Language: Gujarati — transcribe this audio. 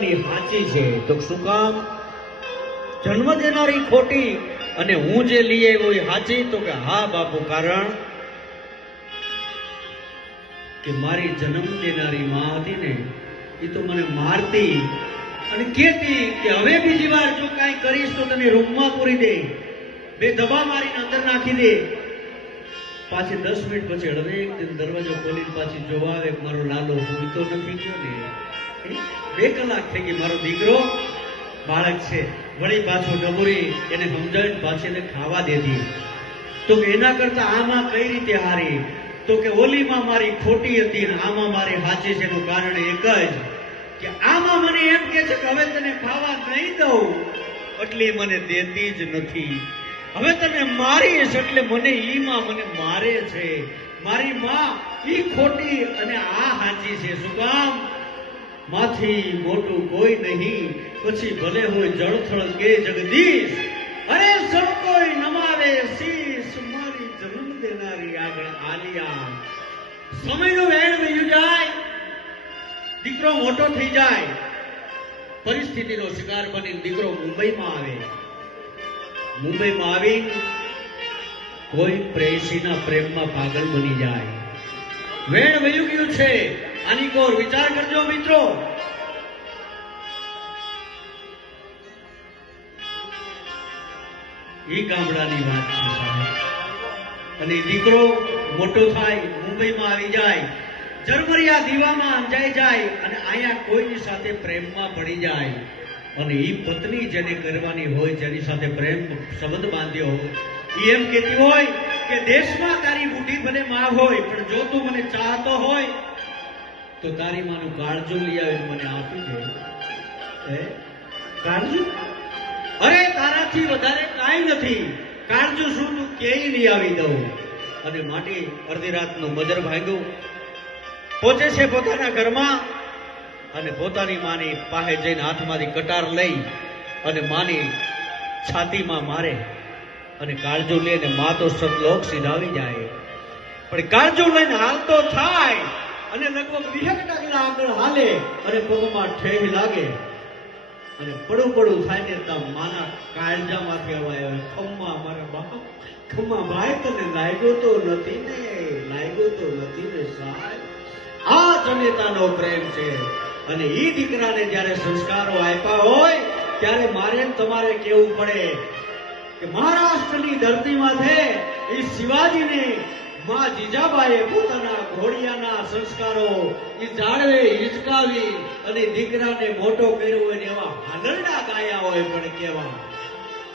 પોતાની સાચી છે. તો શું કામ? જન્મ દેનારી ખોટી અને હું જે લઈ આવ્યો એ સાચી? તો કે હા બાપુ, કારણ કે મારી જન્મ દેનારી માં હતી ને, એ તો મને મારતી અને કહેતી કે હવે બીજી વાર જો કાંઈ કરીશ તો તને રૂમમાં પૂરી દે, બે દબા મારીને અંદર નાખી દે. પાછી 10 મિનિટ પછી હળવેક દિન દરવાજો ખોલીને પાછી જોવા આવે કે મારો લાલો સૂતો નથી ગયો ને. 2 કલાક થઈ ગઈ, મારો દીકરો બાળક છે. વળી પાછો ડબુરી એને સમજાવીને પાછી એને ખાવા દેતી. તો એના કરતા આમાં કઈ રીતે હારી? તો કે ઓલીમાં મારી ખોટી હતી ને આમાં મારી સાચી છે. એનું કારણ એક જ કે આમાં મને એમ કે છે કે હવે તને ખાવા નહીં દઉં એટલે મને દેતી જ નથી. હવે તને મારીશ એટલે મને ઈમાં મને મારે છે. મારી માં ઈ ખોટી અને આ સાચી છે. શું કામ? માથી મોટું કોઈ નહીં, પછી ભલે હોય જળથળ કે જગદીશ, અરે સૌ કોઈ નમાવે શીશ, મારી જન્મ દેનારી આગળ આલિયા. સમયનો વેણ વયું જાય, દીકરો મોટો થઈ જાય, પરિસ્થિતિનો શિકાર બની દીકરો મુંબઈમાં આવે. મુંબઈમાં આવી કોઈ પ્રેયસીના પ્રેમમાં પાગલ બની જાય. વેણ વયું ગયું છે. આની કોર વિચાર કરજો મિત્રો. એ ગામડાની વાત છે સાહેબ. અને દીકરો મોટો થાય, મુંબઈમાં આવી જાય, જરમરિયા દીવામાં અંજાઈ જાય અને અહીંયા કોઈની સાથે પ્રેમમાં પડી જાય. અને એ પત્ની જેને કરવાની હોય, જેની સાથે પ્રેમ સંબંધ બાંધ્યો હોય, એ એમ કહેતી હોય કે દેશમાં તારી બુઢી ભલે માં હોય, પણ જો તું મને ચાહતો હોય તો તારી માનું કાળજું લઈ આવીને મને આપી દે. કાળજું? અરે તારાથી વધારે કાંઈ નથી. કાળજું શું તું ક્યાંય લઈ આવી દઉં. અને માટે અડધી રાતનું મજર ભાગ્યું, પહોંચે છે પોતાના ઘરમાં અને પોતાની માની પાસે જઈને હાથમાંથી કટાર લઈ અને માની છાતીમાં મારે અને કાળજું લઈને મા તો સતલોક સીધાવી જાય. પણ કાળજું લઈને હાલતો થાય અને લગભગ 20 ડગલા આગળ હાલે અને પગમાં ઠેહ લાગે અને પડું થાય ને તો માના કાળજામાંથી અવાય, ખમ્મા મારા બાપ, ખમ્મા ભાઈ તને લાગ્યો તો નથી ને સાહેબ. આ જનેતાનો પ્રેમ છે. અને એ દીકરાને જ્યારે સંસ્કારો આપ્યા હોય ત્યારે મારે તમારે કેવું પડે કે મહારાષ્ટ્રની ધરતીમાંથી એ શિવાજીને માં જીજાબાઈએ પોતાના ઘોડિયાના સંસ્કારો એ જાળવે હિચકાવી અને દીકરાને મોટો કર્યો હોય ને એવા હાલરડા ગાયા હોય. પણ કેવા